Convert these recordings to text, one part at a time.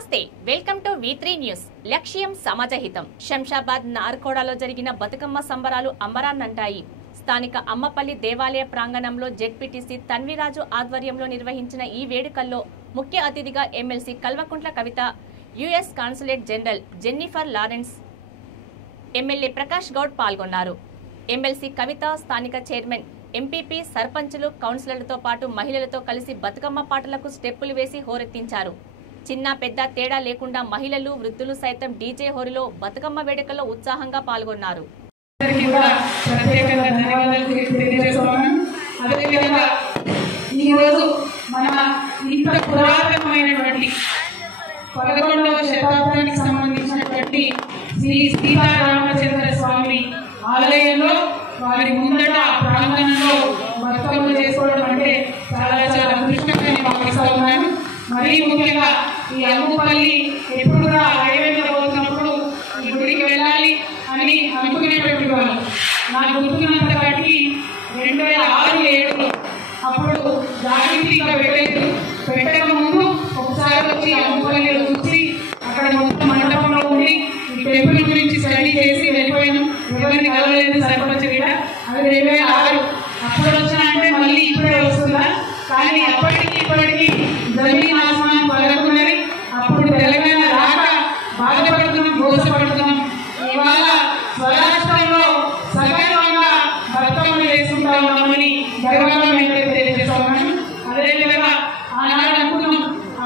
నమస్తే welcome to V3 news లక్ష్యం సమాజహితం శంషాబాద్ నార్కోడాలో జరిగిన బతుకమ్మ సంబరాలు అంబరాన్నంటాయి. స్థానిక అమ్మపల్లి దేవాలయ ప్రాంగణంలో జెడ్పీటీసీ తన్విరాజు ఆధ్వర్యంలో నిర్వహించిన ఈ వేడుకల్లో ముఖ్య అతిథిగా MLC Kalvakuntla Kavitha, US consulate general Jennifer Lawrence, MLA Prakash Goud పాల్గొన్నారు. ఎమ్మెల్సీ కవిత స్థానిక చైర్మన్, ఎంపీపీ, సర్పంచులు, కౌన్సిలర్లతో పాటు మహిళలతో కలిసి బతుకమ్మ పాటలకు స్టెప్పులు వేసి హోరెత్తించారు. చిన్న పెద్ద తేడా లేకుండా మహిళలు, వృద్ధులు సైతం డీజే హోరులో బతుకమ్మ వేడుకల్లో ఉత్సాహంగా పాల్గొన్నారు. శతాబ్దానికి సంబంధించినటువంటి శ్రీ సీతారామచంద్ర స్వామి ఆలయంలో వారి ముందట ప్రాంగణంలో బతుకమ్మలు చేసుకోవడం అంటే చాలా చాలా అదృష్టంగా భావిస్తా ఉన్నాను. మరీ ముఖ్యంగా ఈ అమ్మపల్లి ఎప్పుడు కూడా హైవే మీద పోతున్నప్పుడు ఈ గుడికి వెళ్ళాలి అని అనుకునేటువంటి వాళ్ళు. నాకు గుర్తున్నంత వాటికి 2006-7 అప్పుడు జాగ్రత్తగా పెట్టలేదు. పెట్టక ముందు ఒకసారి వచ్చి అమ్మపల్లిలో చూసి అక్కడ మొత్తం మండపంలో ఉండి ఈ టెంపుల్ గురించి స్టడీ చేసి వెళ్ళిపోయాను. ఎవరిని కలవలేదు సర్పంచ్ కూడా. అది 2006 అప్పుడు వచ్చినా అంటే మళ్ళీ ఇప్పుడే వస్తుందా? కానీ అప్పటికి ఇప్పటికీ జమీన్ ఆస్మాన్ పలుకున్నది. అప్పుడు తెలంగాణ రాక బాధపడుతున్నాం, మోసపడుతున్నాం. ఇవాళ స్వరాష్ట్రంలో సగర్వంగా బతుకమ్మలు వేసుకుంటా ఉన్నామని గర్వంగా మేము తెలియజేస్తా ఉన్నాను. అదేవిధంగా ఆనాడు అనుకున్నాం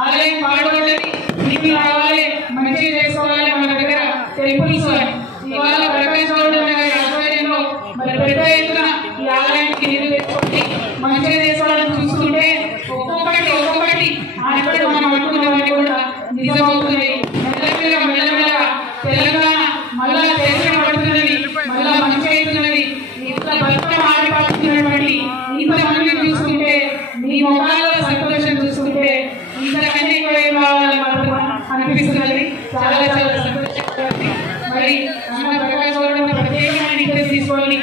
ఆలయం పాడుబడ్డది, నీళ్ళు రావాలి, మంచిగా చేసుకోవాలి మన దగ్గర టెంపుల్స్ అని. ఇవాళ ప్రకాష్ గౌడ్ గారి ఆధ్వర్యంలో మరి పెద్ద ఎత్తున ఈ ఆలయానికి నీళ్ళు తెచ్చుకోండి, మంచిగా చేసుకోవాలని చూస్తుంటే ఒక్కొక్కటి ఆనాడు మనం అనుకున్నవన్నీ కూడా నిజమవుతున్నాయి. మెల్లమెల్లగా తెలంగాణ మళ్ళా దేశం పడుతున్నది, మళ్ళా మంచి అవుతున్నది. ఇంత బతుకమ్మ ఆడిపడుతున్నటువంటి ఇంతమందిని చూస్తుంటే, మీ మొహాల్లో సంతోషం చూస్తుంటే ఇంతకన్నా ఎక్కువ ఏం కావాలని అనిపిస్తున్నది. చాలా చాలా సంతోషంగా. మరి అన్న ప్రకాష్ గౌడ్ ప్రత్యేకమైన ఇంట్రెస్ట్ తీసుకొని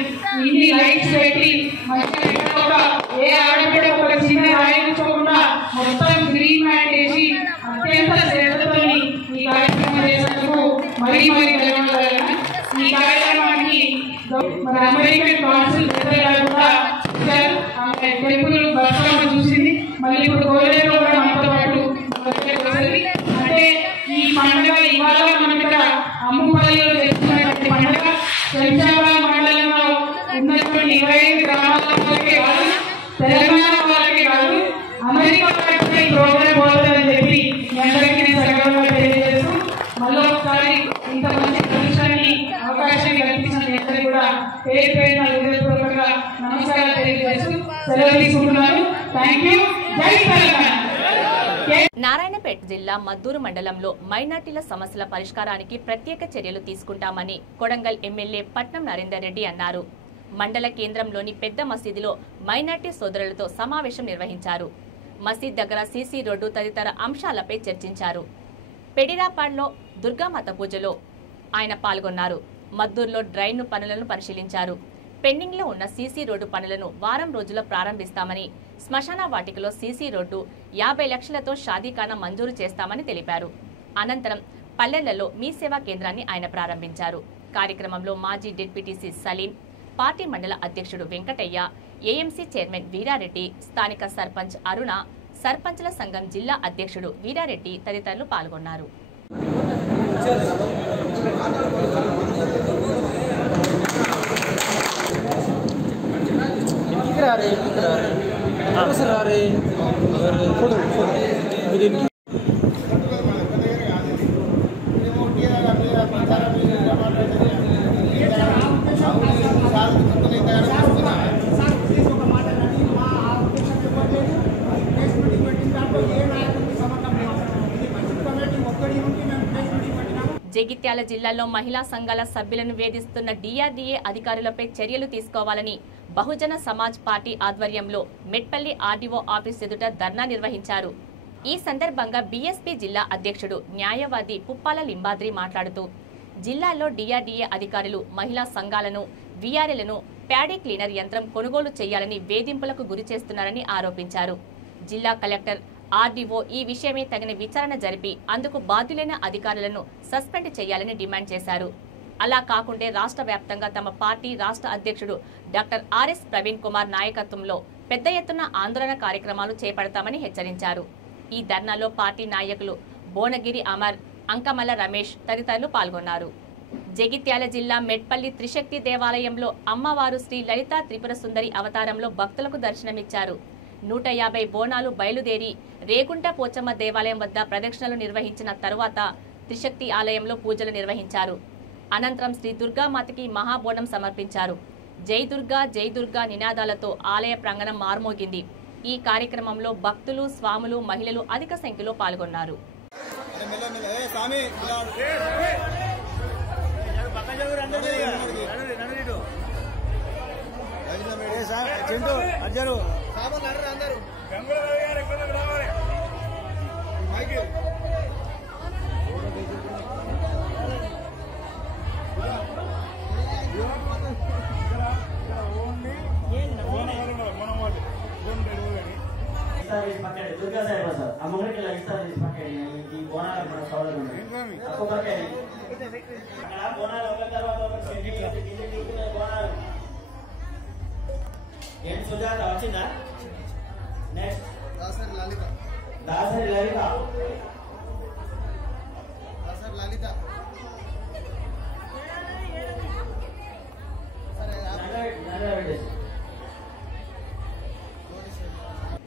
ఇన్ని లైట్స్ పెట్టి మంచిగా ఏ ఆడపిడ ఒక చిన్న రాయించుకోకుండా మొత్తం గ్రీన్ మ్యాట్ వేసి అత్యంత శ్రద్ధతో ఈ కార్యక్రమం చేసినందుకు మరీ ధన్యవాదాలు. ఈ కార్యక్రమానికి మన అమెరికన్ కౌన్సిల్ కూడా టెంపుల్ బతుకమ్మ చూసింది. మళ్ళీ ఇప్పుడు కోలేరులో కూడా మనతో పాటు అంటే ఈ పండుగ ఇవాళ మనం ఇక్కడ అమ్మపల్లిలో చేసుకునేటువంటి పండుగ శంషాబాద్ మండలంలో ఉన్నటువంటి 25 గ్రామాల వాళ్ళకే కాదు, తెలంగాణ వాళ్ళకే కాదు, అమెరికా వాళ్ళకి ఈ ప్రోగ్రాం పోతుందని చెప్పి మీ అందరికీ నేను సగర్వంగా తెలియజేస్తూ మళ్ళీ ఒకసారి ఇంత మంచి ప్రదర్శనని అవకాశం కల్పించిన మీ అందరికీ కూడా పేరు పేరున హృదయపూర్వకంగా నమస్కారాలు తెలియజేస్తూ సెలవు తీసుకుంటున్నాను. Thank you. జై తెలంగాణ. నారాయణపేట జిల్లా మద్దూరు మండలంలో మైనార్టీల సమస్యల పరిష్కారానికి ప్రత్యేక చర్యలు తీసుకుంటామని కొడంగల్ ఎమ్మెల్యే పట్నం నరేందర్ రెడ్డి అన్నారు. మండల కేంద్రంలోని పెద్ద మసీదులో మైనార్టీ సోదరులతో సమావేశం నిర్వహించారు. మసీద్ దగ్గర సీసీ రోడ్డు తదితర అంశాలపై చర్చించారు. పెడిరాపాడ్లో దుర్గామాత పూజలో ఆయన పాల్గొన్నారు. మద్దూరులో డ్రైన్ పనులను పరిశీలించారు. పెండింగ్లో ఉన్న సీసీ రోడ్డు పనులను వారం రోజుల్లో ప్రారంభిస్తామని, శ్మశాన వాటికలో సీసీ రోడ్డు 50 లక్షలతో షాదీఖానా మంజూరు చేస్తామని తెలిపారు. అనంతరం పల్లెలలో మీ సేవా కేంద్రాన్ని ఆయన ప్రారంభించారు. కార్యక్రమంలో మాజీ డిప్యూటీసీ సలీం, పార్టీ మండల అధ్యక్షుడు వెంకటయ్య, ఏఎంసీ చైర్మన్ వీరారెడ్డి, స్థానిక సర్పంచ్ అరుణ, సర్పంచ్ల సంఘం జిల్లా అధ్యక్షుడు వీరారెడ్డి తదితరులు పాల్గొన్నారు. జగిత్యాల జిల్లాలో మహిళా సంఘాల సభ్యులను వేధిస్తున్న డిఆర్డీఏ అధికారులపై చర్యలు తీసుకోవాలని బహుజన సమాజ్ పార్టీ ఆధ్వర్యంలో మెట్పల్లి ఆర్డీఓ ఆఫీస్ ఎదుట ధర్నా నిర్వహించారు. ఈ సందర్భంగా బీఎస్పీ జిల్లా అధ్యక్షుడు న్యాయవాది పుప్పాల లింబాద్రి మాట్లాడుతూ, జిల్లాలో డిఆర్డీఏ అధికారులు మహిళా సంఘాలను, వీఆర్ఏలను ప్యాడీ క్లీనర్ యంత్రం కొనుగోలు చేయాలని వేధింపులకు గురి చేస్తున్నారని ఆరోపించారు. జిల్లా కలెక్టర్ ఆర్డీఓ ఈ విషయమే తగిన విచారణ జరిపి అందుకు బాధ్యులైన అధికారులను సస్పెండ్ చేయాలని డిమాండ్ చేశారు. అలా కాకుంటే రాష్ట్ర వ్యాప్తంగా తమ పార్టీ రాష్ట్ర అధ్యక్షుడు డాక్టర్ ఆర్ఎస్ ప్రవీణ్ కుమార్ నాయకత్వంలో పెద్ద ఎత్తున ఆందోళన కార్యక్రమాలు చేపడతామని హెచ్చరించారు. ఈ ధర్నాలో పార్టీ నాయకులు బోనగిరి అమర్, అంకమల్ల రమేష్ తదితరులు పాల్గొన్నారు. జగిత్యాల జిల్లా మెట్పల్లి త్రిశక్తి దేవాలయంలో అమ్మవారు శ్రీ లలితా త్రిపుర సుందరి అవతారంలో భక్తులకు దర్శనమిచ్చారు. 150 బోనాలు బయలుదేరి రేగుంట పోచమ్మ దేవాలయం వద్ద ప్రదక్షిణలు నిర్వహించిన తరువాత త్రిశక్తి ఆలయంలో పూజలు నిర్వహించారు. అనంతరం శ్రీ దుర్గామాతకి మహాబోనం సమర్పించారు. జై దుర్గా నినాదాలతో ఆలయ ప్రాంగణం మార్మోగింది. ఈ కార్యక్రమంలో భక్తులు, స్వాములు, మహిళలు అధిక సంఖ్యలో పాల్గొన్నారు. దుర్గా సాయి సార్ అమ్మగారికి లైస్తారు బోనాలు మన సౌలభ్యం ఒక్కొక్కరికి బోనాలు ఒక తర్వాత బోనాలు ఏంటి సుజాత వచ్చిందా? నెక్స్ట్ దాసరి లలిత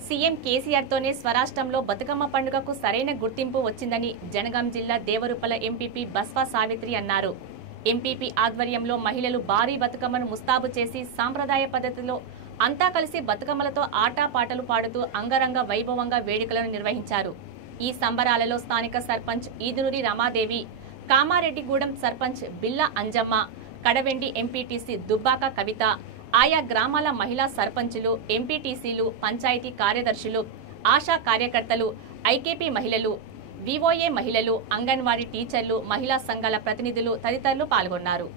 సీఎం కేసీఆర్ తోనే స్వరాష్ట్రంలో బతుకమ్మ పండుగకు సరైన గుర్తింపు వచ్చిందని జనగాం జిల్లా దేవరుపల ఎంపీపీ బస్వా సావిత్రి అన్నారు. ఎంపీపీ ఆధ్వర్యంలో మహిళలు భారీ బతుకమ్మను ముస్తాబు చేసి సాంప్రదాయ పద్ధతిలో అంతా కలిసి బతుకమ్మలతో ఆటపాటలు పాడుతూ అంగరంగ వైభవంగా వేడుకలను నిర్వహించారు. ఈ సంబరాలలో స్థానిక సర్పంచ్ ఈదునూరి రమాదేవి, కామారెడ్డిగూడెం సర్పంచ్ బిల్లా అంజమ్మ, కడవెండి ఎంపీటీసీ దుబ్బాక కవిత, ఆయా గ్రామాల మహిళా సర్పంచులు, ఎంపీటీసీలు, పంచాయతీ కార్యదర్శులు, ఆశా కార్యకర్తలు, ఐకేపీ మహిళలు, వివోఏ మహిళలు, అంగన్వాడీ టీచర్లు, మహిళా సంఘాల ప్రతినిధులు తదితరులు పాల్గొన్నారు.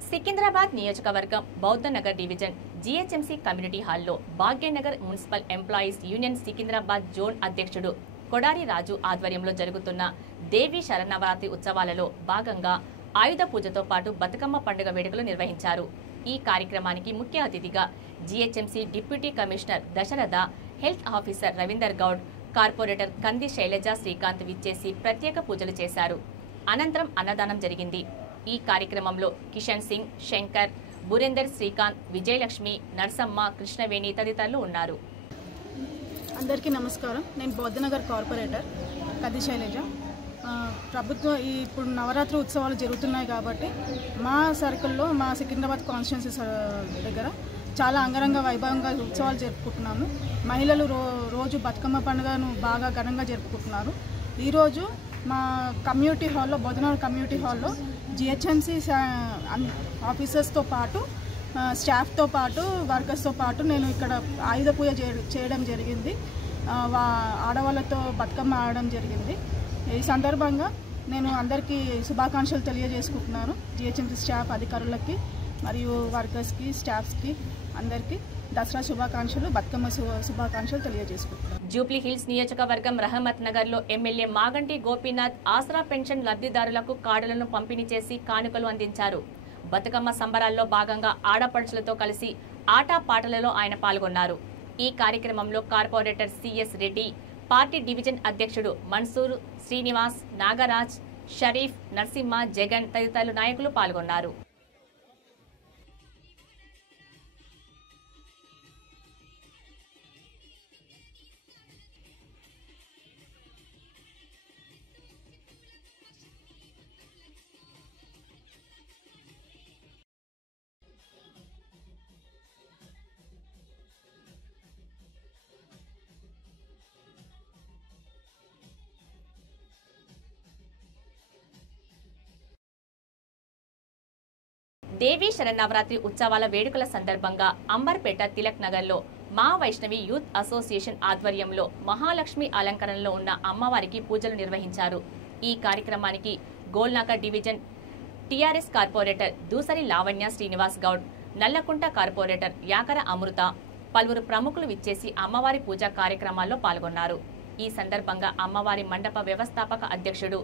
సికింద్రాబాద్ నియోజకవర్గం బౌద్ధనగర్ డివిజన్ జీహెచ్ఎంసీ కమ్యూనిటీ హాల్లో Bhagyanagar municipal employees union Secunderabad zone అధ్యక్షుడు కొడారి రాజు ఆధ్వర్యంలో జరుగుతున్న దేవీ శరన్నవరాత్రి ఉత్సవాలలో భాగంగా ఆయుధ పూజతో పాటు బతుకమ్మ పండుగ వేడుకలు నిర్వహించారు. ఈ కార్యక్రమానికి ముఖ్య అతిథిగా GHMC deputy commissioner Dasaratha, health officer Ravinder Goud, corporator Kandi Shailaja Srikanth విచ్చేసి ప్రత్యేక పూజలు చేశారు. అనంతరం అన్నదానం జరిగింది. ఈ కార్యక్రమంలో కిషన్ సింగ్, శంకర్, బురేందర్, శ్రీకాంత్, విజయలక్ష్మి, నర్సమ్మ, కృష్ణవేణి తదితరులు ఉన్నారు. అందరికీ నమస్కారం. నేను బౌద్ధనగర్ కార్పొరేటర్ కది శైలజ. ప్రభుత్వం ఇప్పుడు నవరాత్రి ఉత్సవాలు జరుగుతున్నాయి కాబట్టి మా సర్కిల్లో మా సికింద్రాబాద్ కాన్స్టిట్యున్సీ దగ్గర చాలా అంగరంగ వైభవంగా ఉత్సవాలు జరుపుకుంటున్నాము. మహిళలు రోజు బతుకమ్మ పండుగను బాగా ఘనంగా జరుపుకుంటున్నారు. ఈరోజు మా కమ్యూనిటీ హాల్లో, బౌద్ధనగర్ కమ్యూనిటీ హాల్లో జిహెచ్ఎంసీ ఆఫీసర్స్తో పాటు, స్టాఫ్తో పాటు, వర్కర్స్తో పాటు నేను ఇక్కడ ఆయుధ పూజ చేయడం జరిగింది. ఆడవాళ్ళతో బతుకమ్మ ఆడడం జరిగింది. ఈ సందర్భంగా నేను అందరికీ శుభాకాంక్షలు తెలియజేసుకుంటున్నాను. జిహెచ్ఎంసీ స్టాఫ్ అధికారులకి మరియు వర్కర్స్కి, స్టాఫ్స్కి అందరికీ దసరా శుభాకాంక్షలు, బతుకమ్మ శుభాకాంక్షలు తెలియజేసుకుంటున్నాను. జూబ్లీ హిల్స్ నియోజకవర్గం రహమత్ నగర్లో ఎమ్మెల్యే మాగంటి గోపీనాథ్ ఆసరా పెన్షన్ లబ్ధిదారులకు కార్డులను పంపిణీ చేసి కానుకలు అందించారు. బతుకమ్మ సంబరాల్లో భాగంగా ఆడపడుచులతో కలిసి ఆటపాటలలో ఆయన పాల్గొన్నారు. ఈ కార్యక్రమంలో corporator CS Reddy, party division అధ్యక్షుడు మన్సూర్, శ్రీనివాస్, నాగరాజ్, షరీఫ్, నరసింహ, జగన్ తదితరులు నాయకులు పాల్గొన్నారు. దేవీ శరన్నవరాత్రి ఉత్సవాల వేడుకల సందర్భంగా అంబర్పేట తిలక్ నగర్లో మా వైష్ణవి యూత్ అసోసియేషన్ ఆధ్వర్యంలో మహాలక్ష్మి అలంకరణలో ఉన్న అమ్మవారికి పూజలు నిర్వహించారు. ఈ కార్యక్రమానికి Golnaka division TRS corporator Dusari Lavanya Srinivas Goud, Nallakunta corporator Yakara Amrutha, పలువురు ప్రముఖులు విచ్చేసి అమ్మవారి పూజా కార్యక్రమాల్లో పాల్గొన్నారు. ఈ సందర్భంగా అమ్మవారి మండప వ్యవస్థాపక అధ్యక్షుడు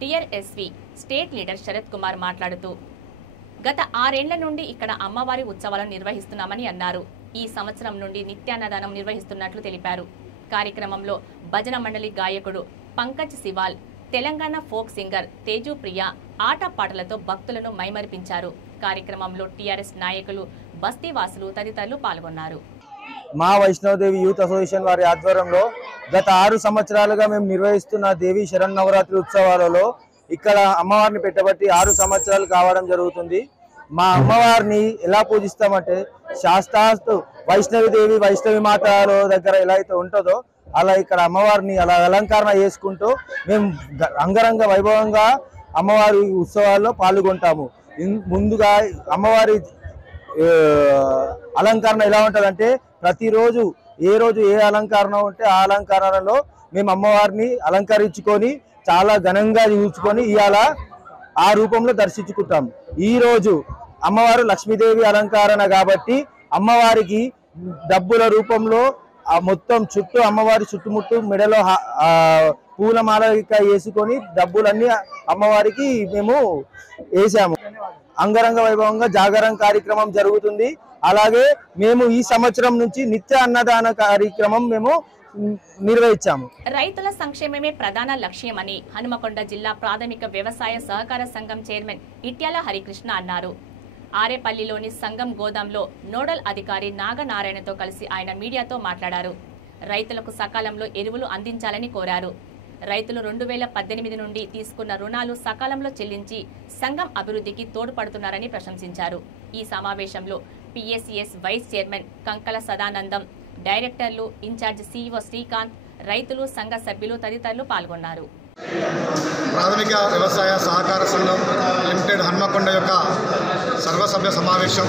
TRSV state leader Sharath Kumar మాట్లాడుతూ, గత 6 ఏళ్ల నుండి ఇక్కడ అమ్మవారి ఉత్సవాలను నిర్వహిస్తున్నామని అన్నారు. ఈ సంవత్సరం నుండి నిత్యాన్నదానం నిర్వహిస్తున్నట్లు తెలిపారు. కార్యక్రమంలో భజన మండలి గాయకుడు పంకజ్ శివాల్, తెలంగాణ ఫోక్ సింగర్ తేజు ప్రియ ఆటపాటలతో భక్తులను మైమరిపించారు. కార్యక్రమంలో టీఆర్ఎస్ నాయకులు, బస్తీవాసులు తదితరులు పాల్గొన్నారు. మా వైష్ణవదేవి యూత్ అసోసియేషన్ వారి ఆధ్వర్యంలో గత 6 సంవత్సరాలుగా మేము నిర్వహిస్తున్న దేవీ శరన్నవరాత్రి ఉత్సవాలలో ఇక్కడ అమ్మవారిని పెట్టబట్టి 6 సంవత్సరాలు కావడం జరుగుతుంది. మా అమ్మవారిని ఎలా పూజిస్తామంటే శాస్త్రాస్తు వైష్ణవిదేవి, వైష్ణవి మాతలో దగ్గర ఎలా అయితే ఉంటుందో అలా ఇక్కడ అమ్మవారిని అలా అలంకరణ చేసుకుంటూ మేము అంగరంగ వైభవంగా అమ్మవారి ఉత్సవాల్లో పాల్గొంటాము. ముందుగా అమ్మవారి అలంకరణ ఎలా ఉంటుందంటే ప్రతిరోజు ఏ రోజు ఏ అలంకరణ ఉంటే ఆ అలంకరణలో మేము అమ్మవారిని అలంకరించుకొని చాలా ఘనంగా చూసుకొని ఇవాళ ఆ రూపంలో దర్శించుకుంటాం. ఈ రోజు అమ్మవారు లక్ష్మీదేవి అలంకరణ కాబట్టి అమ్మవారికి డబ్బుల రూపంలో ఆ మొత్తం చుట్టూ అమ్మవారి చుట్టుముట్టు మెడలో పూలమాలగా వేసుకొని డబ్బులన్నీ అమ్మవారికి మేము వేసాము. అంగరంగ వైభవంగా జాగరణ కార్యక్రమం జరుగుతుంది. అలాగే మేము ఈ సంవత్సరం నుంచి నిత్య అన్నదాన కార్యక్రమం మేము నిర్వహించాము. రైతుల సంక్షేమమే ప్రధాన లక్ష్యమని హనుమకొండ జిల్లా ప్రాథమిక వ్యవసాయ సహకార సంఘం చైర్మన్ ఇట్యాల హరికృష్ణ అన్నారు. ఆరేపల్లిలోని సంఘం గోదాంలో నోడల్ అధికారి నాగనారాయణతో కలిసి ఆయన మీడియాతో మాట్లాడారు. రైతులకు సకాలంలో ఎరువులు అందించాలని కోరారు. రైతులు 2018 నుండి తీసుకున్న రుణాలు సకాలంలో చెల్లించి సంఘం అభివృద్ధికి తోడ్పడుతున్నారని ప్రశంసించారు. ఈ సమావేశంలో PSCS vice chairman Kankala Sadanandam, డైరెక్టర్లు, ఇన్ఛార్జ్ సిఇఓ శ్రీకాంత్, రైతులు, సంఘ సభ్యులు తదితరులు పాల్గొన్నారు. ప్రాథమిక వ్యవసాయ సహకార సంఘం లిమిటెడ్ హన్మకొండ యొక్క సర్వసభ్య సమావేశం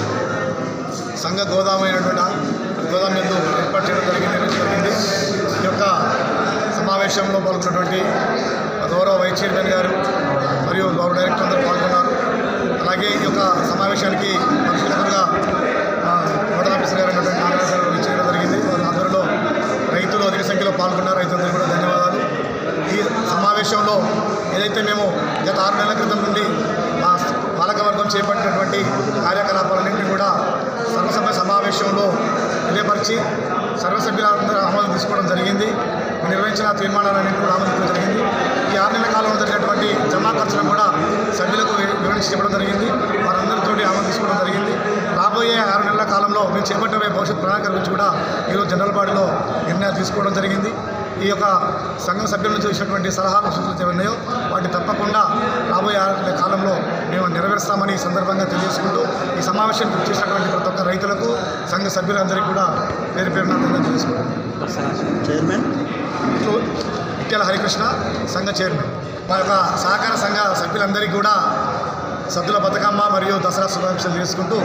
సంఘ గోదామైనటువంటి గోదాం యందు ఏర్పాటు చేయడం జరిగింది. ఈ యొక్క సమావేశంలో పాల్గొన్నటువంటి గౌరవ వైస్ చైర్మన్ గారు మరియు గౌరవ డైరెక్టర్ అందరూ పాల్గొన్నారు. అలాగే ఈ యొక్క సమావేశానికి ముఖ్యంగా నోడల్ ఆఫీసర్ గారు అయినటువంటి నాగరాజు గారు చేయడం జరిగింది. వారి ఆధ్వర్యంలో రైతులు అధిక సంఖ్యలో పాల్గొన్నారు. రైతులందరూ కూడా ధన్యవాదాలు. ఈ సమావేశంలో ఏదైతే మేము గత 6 నెలల క్రితం నుండి మా పాలకవర్గం చేపట్టినటువంటి కార్యకలాపాలన్నింటినీ కూడా సర్వసభ్య సమావేశంలో తెలియపరిచి సర్వసభ్యులందరూ ఆమోదం తీసుకోవడం జరిగింది. నిర్వహించిన తీర్మానాలన్నింటినీ కూడా ఆమోదించడం జరిగింది. ఈ 6 నెలల కాలంలో జరిగినటువంటి జమా ఖర్చులను కూడా సభ్యులకు వివరించి చెప్పడం జరిగింది. వారందరితో ఆమోదం తీసుకోవడం జరిగింది. రాబోయే 6 నెలల కాలంలో మేము చేపట్టబోయే భవిష్యత్ ప్రణాళిక గురించి కూడా ఈరోజు జనరల్ బాడీలో నిర్ణయాలు తీసుకోవడం జరిగింది. ఈ యొక్క సంఘం సభ్యుల నుంచి ఇచ్చినటువంటి సలహాలు సూచనలు ఉన్నాయో వాటిని తప్పకుండా రాబోయే 6 నెలల కాలంలో మేము నెరవేరుస్తామని ఈ సందర్భంగా తెలియజేసుకుంటూ ఈ సమావేశానికి చేసినటువంటి ప్రతి ఒక్క రైతులకు సంఘ సభ్యులందరికీ కూడా పేరు పేరున తెలియజేసుకుంటాం. చైర్మన్ ఇట్యాల హరికృష్ణ, సంఘ చైర్మన్. మా యొక్క సహకార సంఘ సభ్యులందరికీ కూడా సద్దుల బతుకమ్మ మరియు దసరా శుభాకాంక్షలు చేసుకుంటూ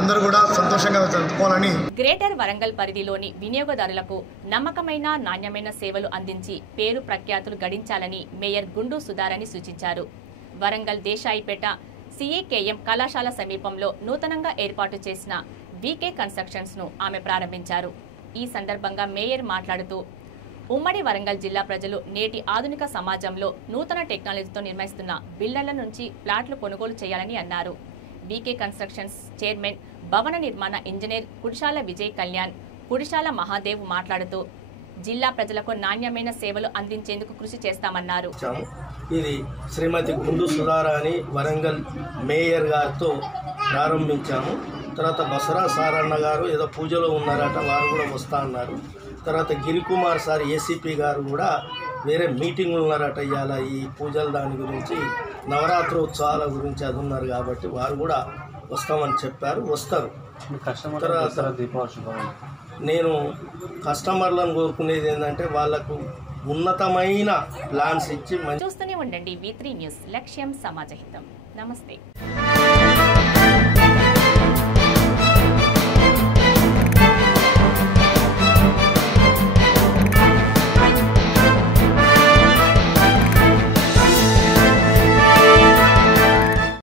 అందరూ కూడా సంతోషంగా జరుపుకోవాలని. గ్రేటర్ వరంగల్ పరిధిలోని వినియోగదారులకు నమ్మకమైన నాణ్యమైన సేవలు అందించి పేరు ప్రఖ్యాతులు గడించాలని మేయర్ గుండు సుధారాణి సూచించారు. వరంగల్ దేశాయిపేట సిఏకేఎం కళాశాల సమీపంలో నూతనంగా ఏర్పాటు చేసిన వీకే కన్స్ట్రక్షన్స్ ను ఆమె ప్రారంభించారు. ఈ సందర్భంగా మేయర్ మాట్లాడుతూ ఉమ్మడి వరంగల్ జిల్లా ప్రజలు నేటి ఆధునిక సమాజంలో నూతన టెక్నాలజీతో నిర్మిస్తున్న బిల్డర్ల నుంచి ప్లాట్లు కొనుగోలు చేయాలని అన్నారు. వీకే కన్స్ట్రక్షన్స్ చైర్మన్ భవన నిర్మాణ ఇంజనీర్ కుడిశాల విజయ్ కళ్యాణ్, కుడిశాల మహాదేవ్ మాట్లాడుతూ జిల్లా ప్రజలకు నాణ్యమైన సేవలు అందించేందుకు కృషి చేస్తామన్నారు. ఇది శ్రీమతి గుండు సుధారాణి వరంగల్ మేయర్ గారితో ప్రారంభించాము. తర్వాత బసరా సారన్న గారు ఏదో పూజలో ఉన్నారట, వారు కూడా వస్తా అన్నారు. తర్వాత గిరికుమార్ సార్ ఏసీపీ గారు కూడా వేరే మీటింగ్లు ఉన్నారట ఇవాళ ఈ పూజల దాని గురించి, నవరాత్రోత్సవాల గురించి అది ఉన్నారు కాబట్టి వారు కూడా వస్తామని చెప్పారు, వస్తారు. తర్వాత నేను కస్టమర్లను కోరుకునేది ఏంటంటే వాళ్ళకు ఉన్నతమైన ప్లాన్స్ ఇచ్చి చూస్తూనే ఉండండి V3 న్యూస్, లక్ష్యం సమాజహితం. నమస్తే.